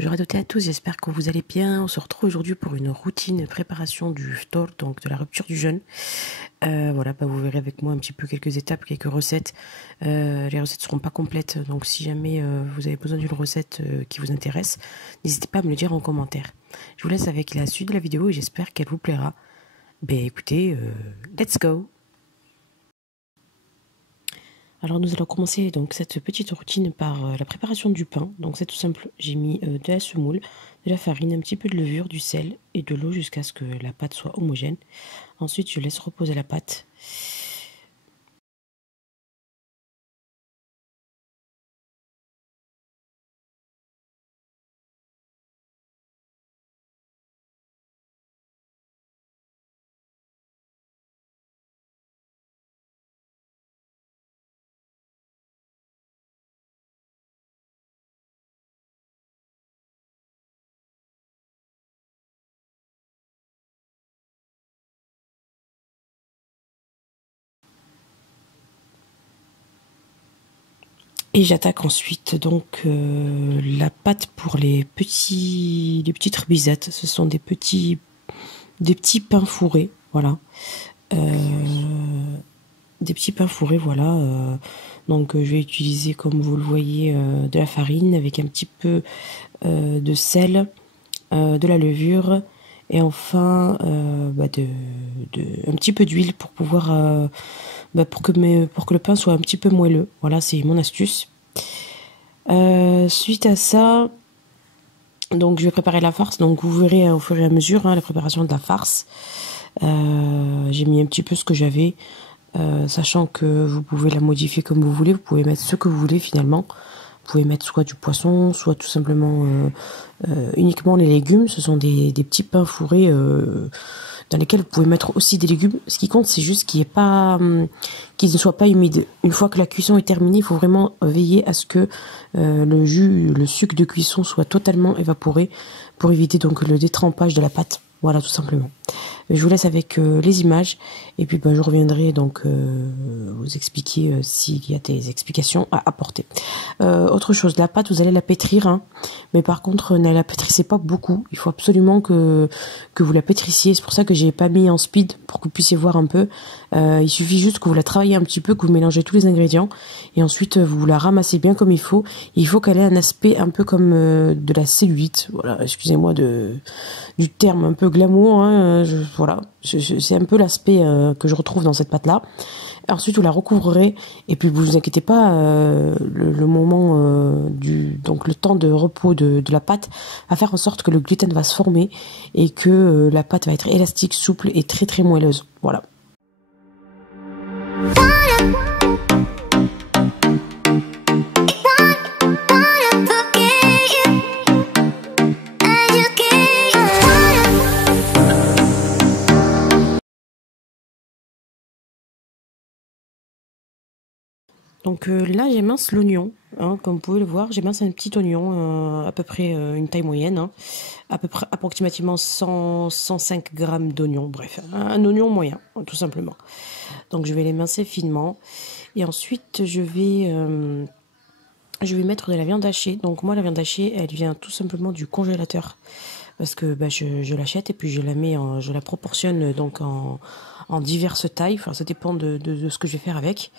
Bonjour à toutes et à tous, j'espère que vous allez bien. On se retrouve aujourd'hui pour une routine préparation du Ftor, donc de la rupture du jeûne. Voilà, vous verrez avec moi un petit peu quelques étapes, quelques recettes. Les recettes ne seront pas complètes, donc si jamais vous avez besoin d'une recette qui vous intéresse, n'hésitez pas à me le dire en commentaire. Je vous laisse avec la suite de la vidéo et j'espère qu'elle vous plaira. Écoutez, let's go! Alors nous allons commencer donc cette petite routine par la préparation du pain. Donc c'est tout simple, j'ai mis de la semoule, de la farine, un petit peu de levure, du sel et de l'eau jusqu'à ce que la pâte soit homogène. Ensuite je laisse reposer la pâte. Et j'attaque ensuite donc la pâte pour les petites bisettes. Ce sont des petits pains fourrés, voilà. Des petits pains fourrés, voilà. Donc je vais utiliser, comme vous le voyez, de la farine avec un petit peu de sel, de la levure et enfin un petit peu d'huile pour pouvoir pour que le pain soit un petit peu moelleux. Voilà, c'est mon astuce. Suite à ça, donc je vais préparer la farce. Donc vous verrez au fur et à mesure la préparation de la farce. J'ai mis un petit peu ce que j'avais, sachant que vous pouvez la modifier comme vous voulez. Vous pouvez mettre ce que vous voulez finalement. Vous pouvez mettre soit du poisson, soit tout simplement uniquement les légumes. Ce sont des petits pains fourrés dans lesquels vous pouvez mettre aussi des légumes. Ce qui compte, c'est juste qu'ils ne soient pas humides. Une fois que la cuisson est terminée, il faut vraiment veiller à ce que le sucre de cuisson soit totalement évaporé pour éviter donc le détrempage de la pâte. Voilà, tout simplement. Je vous laisse avec les images et puis je reviendrai donc vous expliquer s'il y a des explications à apporter. Autre chose, la pâte, vous allez la pétrir, mais par contre ne la pétrissez pas beaucoup. Il faut absolument que vous la pétrissiez. C'est pour ça que j'ai pas mis en speed pour que vous puissiez voir un peu. Il suffit juste que vous la travaillez un petit peu, que vous mélangez tous les ingrédients et ensuite vous la ramassez bien comme il faut. Il faut qu'elle ait un aspect un peu comme de la cellulite. Voilà, excusez-moi du terme un peu glamour. Voilà, c'est un peu l'aspect que je retrouve dans cette pâte-là. Ensuite, vous la recouvrerez et puis vous inquiétez pas, le moment donc le temps de repos de la pâte va faire en sorte que le gluten va se former et que la pâte va être élastique, souple et très très moelleuse. Voilà. Donc là j'émince l'oignon, comme vous pouvez le voir, j'émince un petit oignon, à peu près une taille moyenne, à peu près approximativement 105 grammes d'oignon, bref, un oignon moyen, tout simplement. Donc je vais l'émincer finement et ensuite je vais mettre de la viande hachée. Donc moi la viande hachée elle vient tout simplement du congélateur parce que je l'achète et puis je la proportionne donc en diverses tailles, enfin ça dépend de ce que je vais faire avec.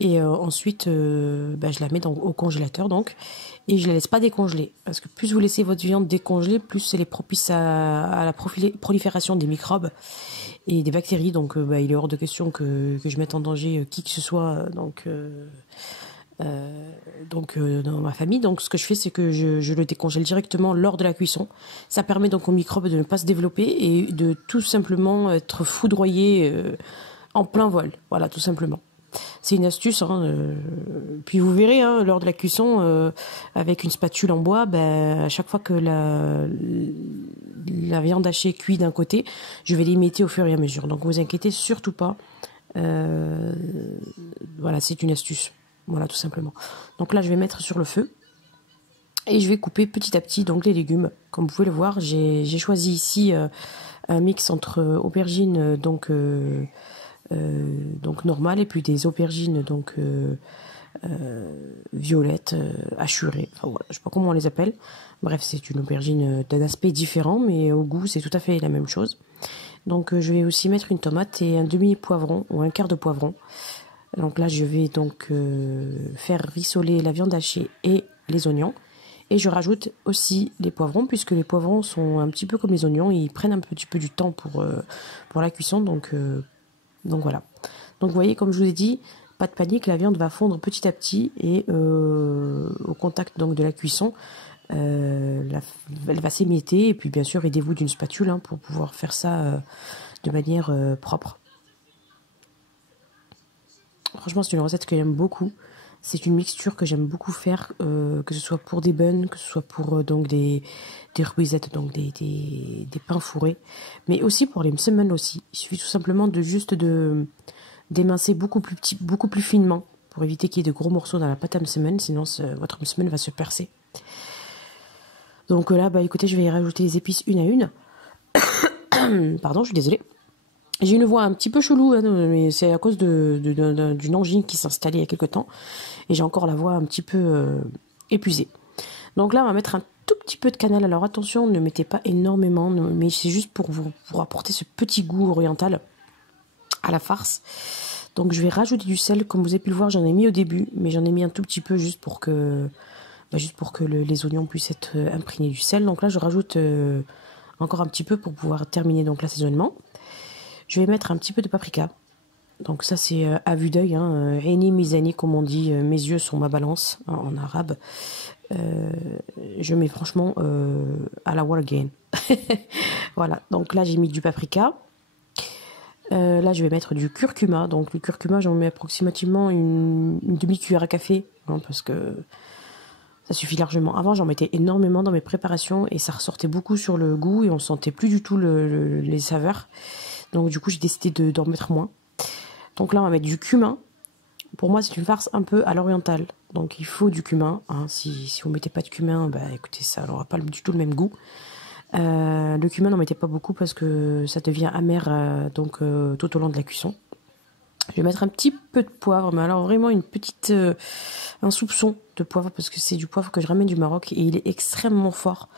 Et ensuite, je la mets au congélateur donc, et je la laisse pas décongeler parce que plus vous laissez votre viande décongelée, plus elle est propice à la prolifération des microbes et des bactéries. Donc, il est hors de question que je mette en danger qui que ce soit dans ma famille. Donc, ce que je fais, c'est que je le décongèle directement lors de la cuisson. Ça permet donc aux microbes de ne pas se développer et de tout simplement être foudroyé en plein vol. Voilà, tout simplement. C'est une astuce, puis vous verrez lors de la cuisson avec une spatule en bois, à chaque fois que la viande hachée cuit d'un côté, je vais l'émietter au fur et à mesure. Donc vous inquiétez surtout pas. Voilà, c'est une astuce. Voilà, tout simplement. Donc là, je vais mettre sur le feu et je vais couper petit à petit donc les légumes. Comme vous pouvez le voir, j'ai choisi ici un mix entre aubergines donc normales et puis des aubergines donc violettes, hachurées, enfin voilà, je sais pas comment on les appelle. Bref, c'est une aubergine d'un aspect différent, mais au goût c'est tout à fait la même chose. Donc je vais aussi mettre une tomate et un demi-poivron ou un quart de poivron. Donc là je vais donc faire rissoler la viande hachée et les oignons. Et je rajoute aussi les poivrons, puisque les poivrons sont un petit peu comme les oignons, ils prennent un petit peu du temps pour la cuisson, donc voilà. Donc vous voyez, comme je vous ai dit, pas de panique, la viande va fondre petit à petit, et au contact donc de la cuisson, elle va s'émietter, et puis bien sûr aidez-vous d'une spatule hein, pour pouvoir faire ça de manière propre. Franchement c'est une recette que j'aime beaucoup. C'est une mixture que j'aime beaucoup faire, que ce soit pour des buns, que ce soit pour donc des ruisettes, donc des pains fourrés, mais aussi pour les msemen aussi. Il suffit tout simplement de juste d'émincer beaucoup plus petit, beaucoup plus finement, pour éviter qu'il y ait de gros morceaux dans la pâte à msemen, sinon votre msemen va se percer. Donc là, bah écoutez, je vais y rajouter les épices une à une. Pardon, je suis désolée. J'ai une voix un petit peu chelou, hein, mais c'est à cause d'une angine qui s'est installée il y a quelques temps. Et j'ai encore la voix un petit peu épuisée. Donc là, on va mettre un tout petit peu de cannelle. Alors attention, ne mettez pas énormément, mais c'est juste pour apporter ce petit goût oriental à la farce. Donc je vais rajouter du sel. Comme vous avez pu le voir, j'en ai mis au début, mais j'en ai mis un tout petit peu juste pour que les oignons puissent être imprégnés du sel. Donc là, je rajoute encore un petit peu pour pouvoir terminer donc l'assaisonnement. Je vais mettre un petit peu de paprika. Donc ça c'est à vue d'œil, hein, Eni Mizani comme on dit, mes yeux sont ma balance hein, en arabe. Je mets franchement à la wargain. Voilà, donc là j'ai mis du paprika. Là je vais mettre du curcuma. Donc le curcuma j'en mets approximativement une demi-cuillère à café, hein, parce que ça suffit largement. Avant j'en mettais énormément dans mes préparations et ça ressortait beaucoup sur le goût et on sentait plus du tout les saveurs. Donc du coup j'ai décidé d'en mettre moins. Donc là on va mettre du cumin. Pour moi c'est une farce un peu à l'orientale. Donc il faut du cumin. Hein. Si vous mettez pas de cumin, bah écoutez, ça n'aura pas du tout le même goût. Le cumin n'en mettez pas beaucoup parce que ça devient amer tout au long de la cuisson. Je vais mettre un petit peu de poivre, mais alors vraiment un soupçon de poivre parce que c'est du poivre que je ramène du Maroc et il est extrêmement fort.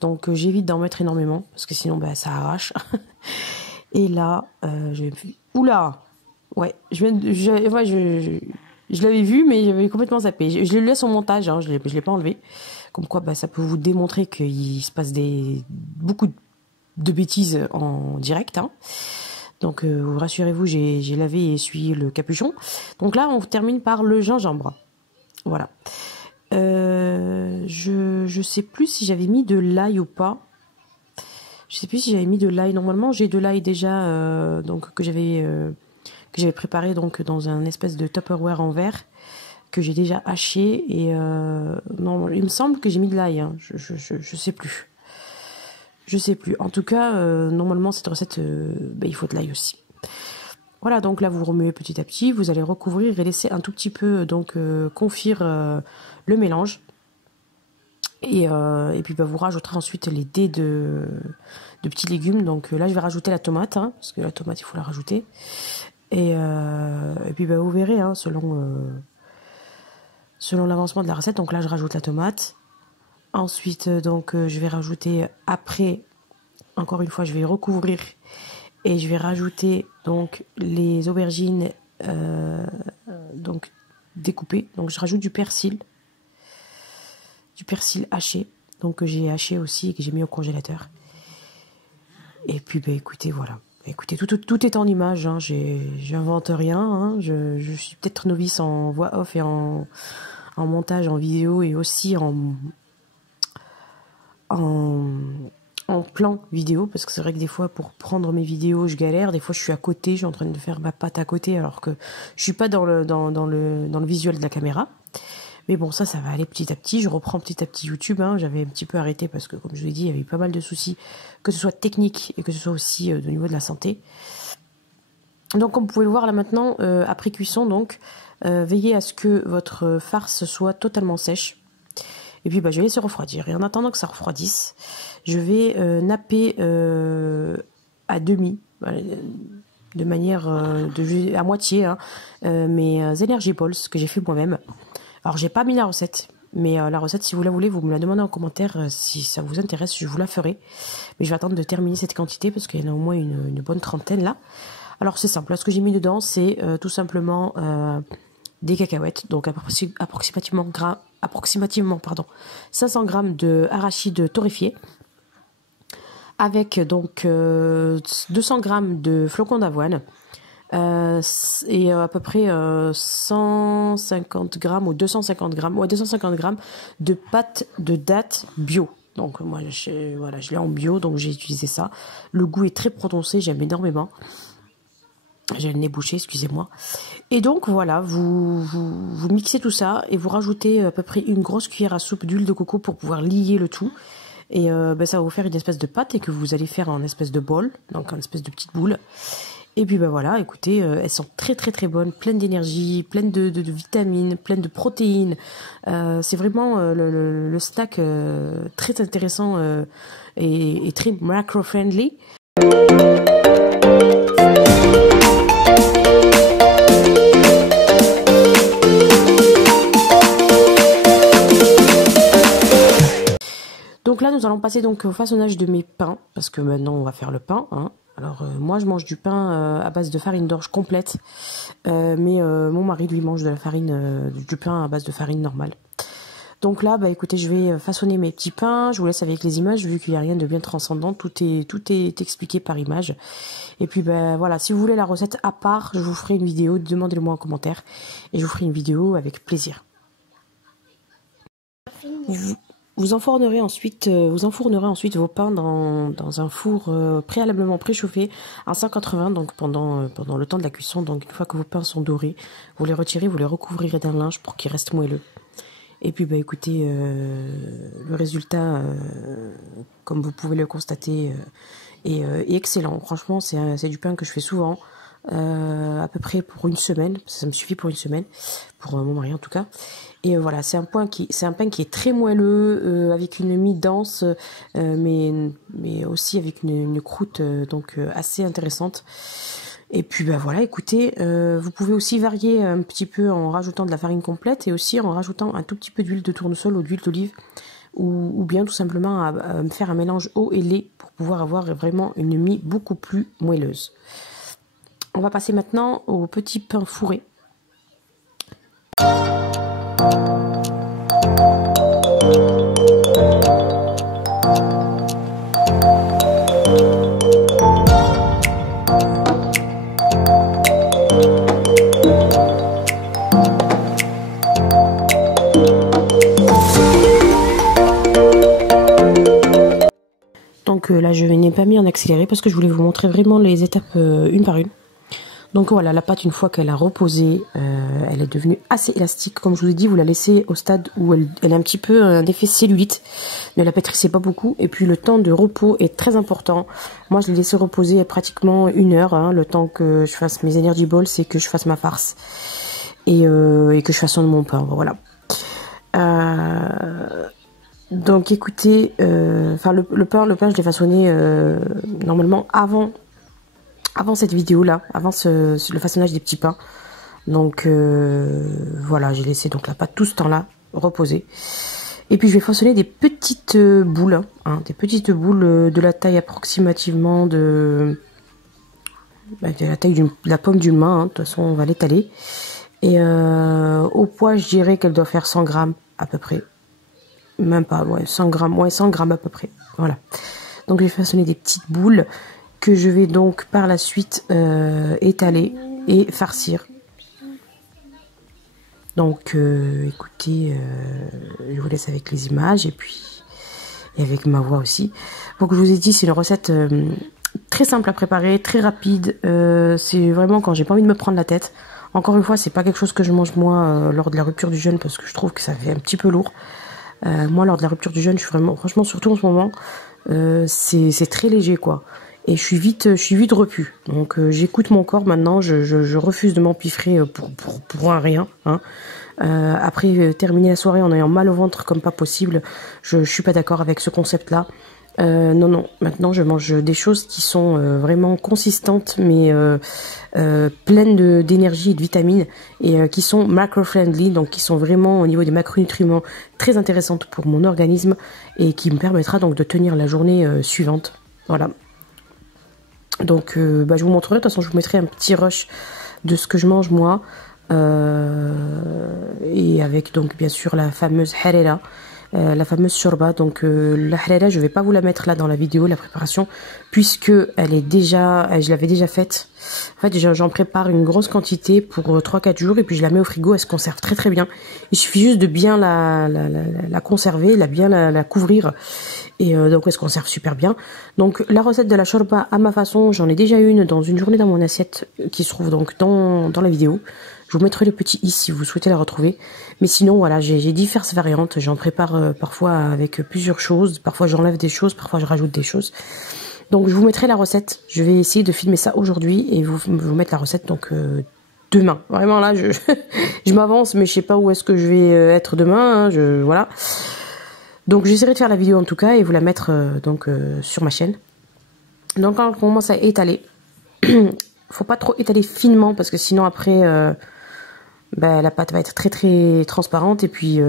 Donc j'évite d'en mettre énormément parce que sinon bah, ça arrache. Et là, oula, ouais, je l'avais vu, mais j'avais complètement zappé. Je le laisse en montage, hein, je l'ai pas enlevé. Comme quoi, bah, ça peut vous démontrer qu'il se passe beaucoup de bêtises en direct. Hein. Donc, rassurez-vous, j'ai lavé et essuyé le capuchon. Donc là, on termine par le gingembre. Voilà. Je sais plus si j'avais mis de l'ail ou pas. Je sais plus si j'avais mis de l'ail. Normalement, j'ai de l'ail déjà, donc que j'avais préparé donc dans un espèce de Tupperware en verre que j'ai déjà haché. Et non, il me semble que j'ai mis de l'ail. Hein. Je sais plus. Je sais plus. En tout cas, normalement cette recette, il faut de l'ail aussi. Voilà, donc là vous remuez petit à petit. Vous allez recouvrir et laisser un tout petit peu donc confire le mélange. Et puis bah, vous rajouterez ensuite les dés de petits légumes. Donc là je vais rajouter la tomate, hein, parce que la tomate il faut la rajouter. Et puis bah, vous verrez hein, selon l'avancement de la recette. Donc là je rajoute la tomate. Ensuite donc je vais rajouter après, encore une fois je vais recouvrir et je vais rajouter donc les aubergines donc découpées. Donc je rajoute du persil haché, donc que j'ai haché aussi et que j'ai mis au congélateur. Et puis bah écoutez, voilà. Écoutez, tout est en image, hein. J'invente rien, hein. Je suis peut-être novice en voix off et en montage, en vidéo et aussi en plan vidéo, parce que c'est vrai que des fois pour prendre mes vidéos je galère, des fois je suis à côté, je suis en train de faire ma pâte à côté alors que je suis pas dans le visuel de la caméra. Mais bon, ça va aller petit à petit. Je reprends petit à petit YouTube. Hein. J'avais un petit peu arrêté parce que, comme je l'ai dit, il y avait eu pas mal de soucis, que ce soit technique et que ce soit aussi au niveau de la santé. Donc, comme vous pouvez le voir là maintenant, après cuisson, donc, veillez à ce que votre farce soit totalement sèche. Et puis, bah, je vais laisser refroidir. Et en attendant que ça refroidisse, je vais napper à demi, de manière à moitié, hein, mes Energy Balls que j'ai fait moi-même. Alors j'ai pas mis la recette, mais la recette, si vous la voulez, vous me la demandez en commentaire. Si ça vous intéresse, je vous la ferai. Mais je vais attendre de terminer cette quantité parce qu'il y en a au moins une bonne trentaine là. Alors c'est simple, là, ce que j'ai mis dedans, c'est tout simplement des cacahuètes, donc approximativement 500 grammes de arachide torréfié, avec donc 200 grammes de flocons d'avoine, et à peu près 150 grammes ou 250 grammes, ouais, 250 grammes de pâte de dattes bio. Donc moi, voilà, je l'ai en bio, donc j'ai utilisé ça. Le goût est très prononcé, j'aime énormément. J'ai le nez bouché, excusez-moi. Et donc voilà, vous mixez tout ça et vous rajoutez à peu près une grosse cuillère à soupe d'huile de coco pour pouvoir lier le tout. Et ça va vous faire une espèce de pâte et que vous allez faire en espèce de bol, donc en espèce de petite boule. Et puis voilà, écoutez, elles sont très très très bonnes, pleines d'énergie, pleines de vitamines, pleines de protéines. C'est vraiment le snack très intéressant et très macro-friendly. Donc là, nous allons passer donc au façonnage de mes pains, parce que maintenant on va faire le pain. Hein. Alors moi, je mange du pain à base de farine d'orge complète, mais mon mari lui mange de la farine, du pain à base de farine normale. Donc là, écoutez, je vais façonner mes petits pains. Je vous laisse avec les images, vu qu'il n'y a rien de bien transcendant. Tout est expliqué par image. Et puis voilà, si vous voulez la recette à part, je vous ferai une vidéo. Demandez-le moi en commentaire, et je vous ferai une vidéo avec plaisir. Vous enfournerez ensuite vos pains dans un four préalablement préchauffé à 180, donc pendant le temps de la cuisson. Donc une fois que vos pains sont dorés, vous les retirez, vous les recouvrirez d'un linge pour qu'ils restent moelleux. Et puis écoutez, le résultat, comme vous pouvez le constater, est excellent. Franchement, c'est du pain que je fais souvent, à peu près pour une semaine. Ça me suffit pour une semaine, pour mon mari en tout cas. Et voilà, c'est un pain qui est très moelleux, avec une mie dense, mais aussi avec une croûte donc assez intéressante. Et puis voilà, écoutez, vous pouvez aussi varier un petit peu en rajoutant de la farine complète et aussi en rajoutant un tout petit peu d'huile de tournesol ou d'huile d'olive, ou bien tout simplement à faire un mélange eau et lait pour pouvoir avoir vraiment une mie beaucoup plus moelleuse. On va passer maintenant au petit pain fourré. Donc là, je n'ai pas mis en accéléré parce que je voulais vous montrer vraiment les étapes une par une. Donc voilà, la pâte, une fois qu'elle a reposé, elle est devenue assez élastique. Comme je vous ai dit, vous la laissez au stade où elle a un petit peu un effet cellulite. Ne la pétrissez pas beaucoup. Et puis le temps de repos est très important. Moi, je l'ai laissé reposer pratiquement 1 heure. Hein, le temps que je fasse mes energy balls, c'est que je fasse ma farce. Et que je façonne mon pain. Voilà. Donc écoutez, le pain, je l'ai façonné normalement avant cette vidéo là, avant le façonnage des petits pains. Donc voilà, j'ai laissé donc la pâte tout ce temps là reposer. Et puis je vais façonner des petites boules, hein, des petites boules de la taille approximativement de la taille de la paume d'une main. Hein. De toute façon, on va l'étaler. Et au poids, je dirais qu'elle doit faire 100 grammes à peu près. Même pas, ouais, 100 grammes à peu près. Voilà. Donc je vais façonner des petites boules que je vais donc par la suite étaler et farcir. Donc écoutez, je vous laisse avec les images et avec ma voix aussi. Donc je vous ai dit, c'est une recette très simple à préparer, très rapide. C'est vraiment quand j'ai pas envie de me prendre la tête. Encore une fois, c'est pas quelque chose que je mange moi lors de la rupture du jeûne parce que je trouve que ça fait un petit peu lourd. Moi, lors de la rupture du jeûne, je suis vraiment, franchement, surtout en ce moment, c'est très léger, quoi. Et je suis vite repu. Donc, j'écoute mon corps maintenant. Je refuse de m'empiffrer pour un rien. Hein. Après terminer la soirée en ayant mal au ventre comme pas possible, je suis pas d'accord avec ce concept-là. Non, non, maintenant je mange des choses qui sont vraiment consistantes, mais pleines d'énergie et de vitamines, et qui sont macro-friendly, donc qui sont vraiment au niveau des macronutriments très intéressantes pour mon organisme, et qui me permettra donc de tenir la journée suivante. Voilà. Donc je vous montrerai, de toute façon je vous mettrai un petit rush de ce que je mange moi, et avec donc bien sûr la fameuse harira, la fameuse shorba. Donc la harira, je vais pas vous la mettre là dans la vidéo, la préparation, puisque elle est déjà, je l'avais déjà faite. En fait, j'en prépare une grosse quantité pour 3-4 jours, et puis je la mets au frigo. Elle se conserve très très bien. Il suffit juste de bien la conserver, bien la couvrir, et donc elle se conserve super bien. Donc la recette de la shorba à ma façon, j'en ai déjà une dans une journée dans mon assiette, qui se trouve donc dans la vidéo. Je vous mettrai le petit i si vous souhaitez la retrouver. Mais sinon, voilà, j'ai diverses variantes. J'en prépare parfois avec plusieurs choses. Parfois, j'enlève des choses. Parfois, je rajoute des choses. Donc, je vous mettrai la recette. Je vais essayer de filmer ça aujourd'hui et vous mettre la recette donc demain. Vraiment, là, je m'avance, mais je sais pas où est-ce que je vais être demain. Hein, voilà. Donc, j'essaierai de faire la vidéo en tout cas et vous la mettre sur ma chaîne. Donc, quand on commence à étaler, faut pas trop étaler finement parce que sinon après la pâte va être très très transparente et puis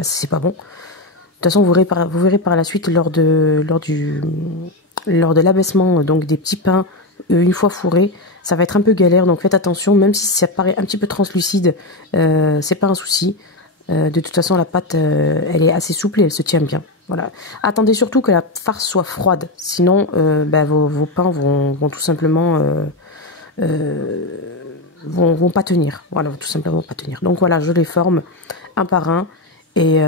c'est pas bon. De toute façon vous verrez par la suite lors de l'abaissement donc des petits pains une fois fourrés, ça va être un peu galère, donc faites attention. Même si ça paraît un petit peu translucide, c'est pas un souci. De toute façon la pâte elle est assez souple et elle se tient bien. Voilà. Attendez surtout que la farce soit froide, sinon vos pains vont tout simplement vont pas tenir. Voilà, tout simplement pas tenir. Donc voilà, je les forme un par un. Et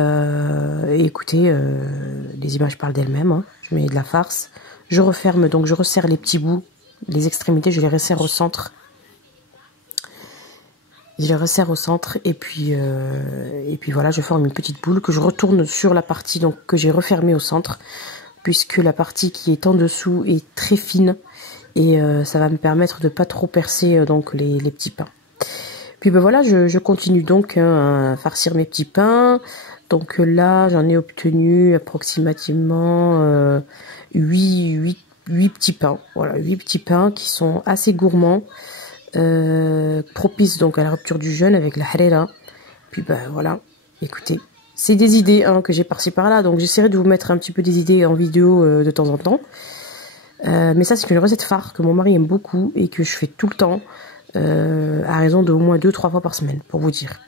écoutez, les images parlent d'elles-mêmes. Hein. Je mets de la farce. Je referme, donc je resserre les petits bouts. Les extrémités, je les resserre au centre. Je les resserre au centre. Et puis voilà, je forme une petite boule que je retourne sur la partie donc, que j'ai refermée au centre. Puisque la partie qui est en dessous est très fine. Et ça va me permettre de pas trop percer donc les petits pains. Puis voilà, je continue donc à farcir mes petits pains. Donc là, j'en ai obtenu approximativement 8 petits pains. Voilà, 8 petits pains qui sont assez gourmands, propices donc à la rupture du jeûne avec la harira. Puis voilà, écoutez, c'est des idées hein, que j'ai par-ci par-là. Donc j'essaierai de vous mettre un petit peu des idées en vidéo de temps en temps. Mais ça c'est une recette phare que mon mari aime beaucoup et que je fais tout le temps, à raison de au moins 2-3 fois par semaine pour vous dire.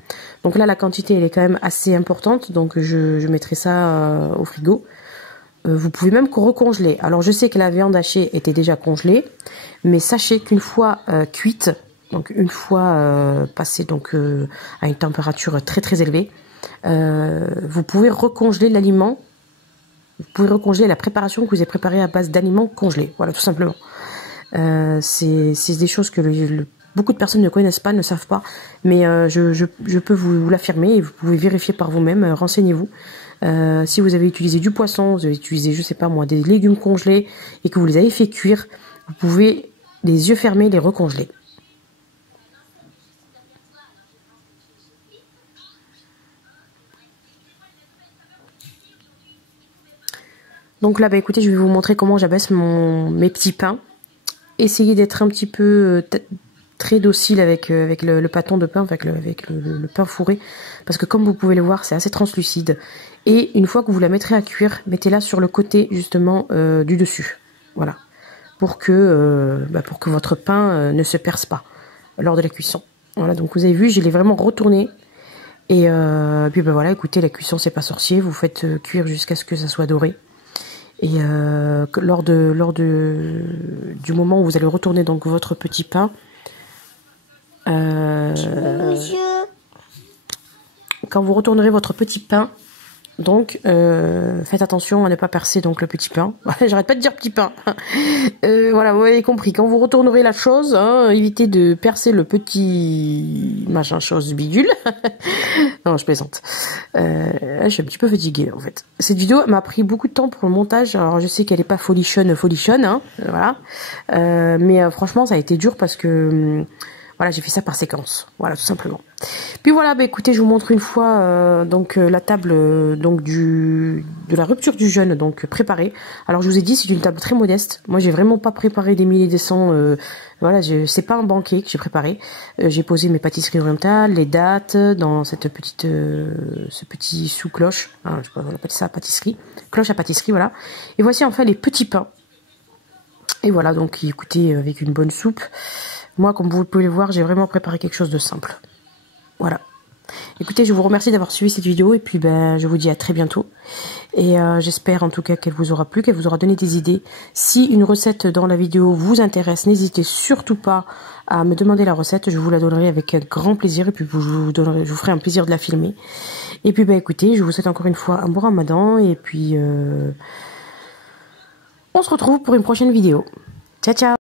Donc là la quantité elle est quand même assez importante, donc je mettrai ça au frigo. Vous pouvez même recongeler. Alors je sais que la viande hachée était déjà congelée, mais sachez qu'une fois cuite, donc une fois passée donc à une température très très élevée, vous pouvez recongeler l'aliment. Vous pouvez recongeler la préparation que vous avez préparée à base d'aliments congelés. Voilà, tout simplement. C'est des choses que beaucoup de personnes ne connaissent pas, ne savent pas. Mais je peux vous l'affirmer et vous pouvez vérifier par vous-même. Renseignez-vous. Si vous avez utilisé du poisson, vous avez utilisé, je sais pas moi, des légumes congelés et que vous les avez fait cuire, vous pouvez, les yeux fermés, les recongeler. Donc là, écoutez, je vais vous montrer comment j'abaisse mes petits pains. Essayez d'être un petit peu très docile avec le pâton de pain, avec le pain fourré. Parce que comme vous pouvez le voir, c'est assez translucide. Et une fois que vous la mettrez à cuire, mettez-la sur le côté justement du dessus. Voilà. Pour que votre pain ne se perce pas lors de la cuisson. Voilà, donc vous avez vu, je l'ai vraiment retourné. Et puis voilà, écoutez, la cuisson c'est pas sorcier. Vous faites cuire jusqu'à ce que ça soit doré. Et lors du moment où vous allez retourner donc votre petit pain, quand vous retournerez votre petit pain, donc faites attention à ne pas percer donc le petit pain. J'arrête pas de dire petit pain. Voilà, vous avez compris. Quand vous retournerez la chose, hein, évitez de percer le petit machin chose bidule. Non, je plaisante. Je suis un petit peu fatiguée en fait. Cette vidéo m'a pris beaucoup de temps pour le montage. Alors je sais qu'elle est pas folichonne, hein, voilà. Mais franchement, ça a été dur parce que Voilà, j'ai fait ça par séquence. Voilà, tout simplement. Puis voilà, bah écoutez, je vous montre une fois donc la table donc de la rupture du jeûne, donc préparée. Alors je vous ai dit, c'est une table très modeste. Moi, j'ai vraiment pas préparé des milliers et des cents. Voilà, c'est pas un banquet que j'ai préparé. J'ai posé mes pâtisseries orientales, les dattes dans cette petite, ce petit sous-cloche. Hein, je sais pas, on appelle ça pâtisserie, cloche à pâtisserie, voilà. Et voici enfin les petits pains. Et voilà, donc écoutez, avec une bonne soupe. Moi, comme vous pouvez le voir, j'ai vraiment préparé quelque chose de simple. Voilà. Écoutez, je vous remercie d'avoir suivi cette vidéo et puis ben, je vous dis à très bientôt. Et j'espère en tout cas qu'elle vous aura plu, qu'elle vous aura donné des idées. Si une recette dans la vidéo vous intéresse, n'hésitez surtout pas à me demander la recette. Je vous la donnerai avec un grand plaisir et puis je vous ferai un plaisir de la filmer. Et puis ben, écoutez, je vous souhaite encore une fois un bon ramadan et puis on se retrouve pour une prochaine vidéo. Ciao, ciao!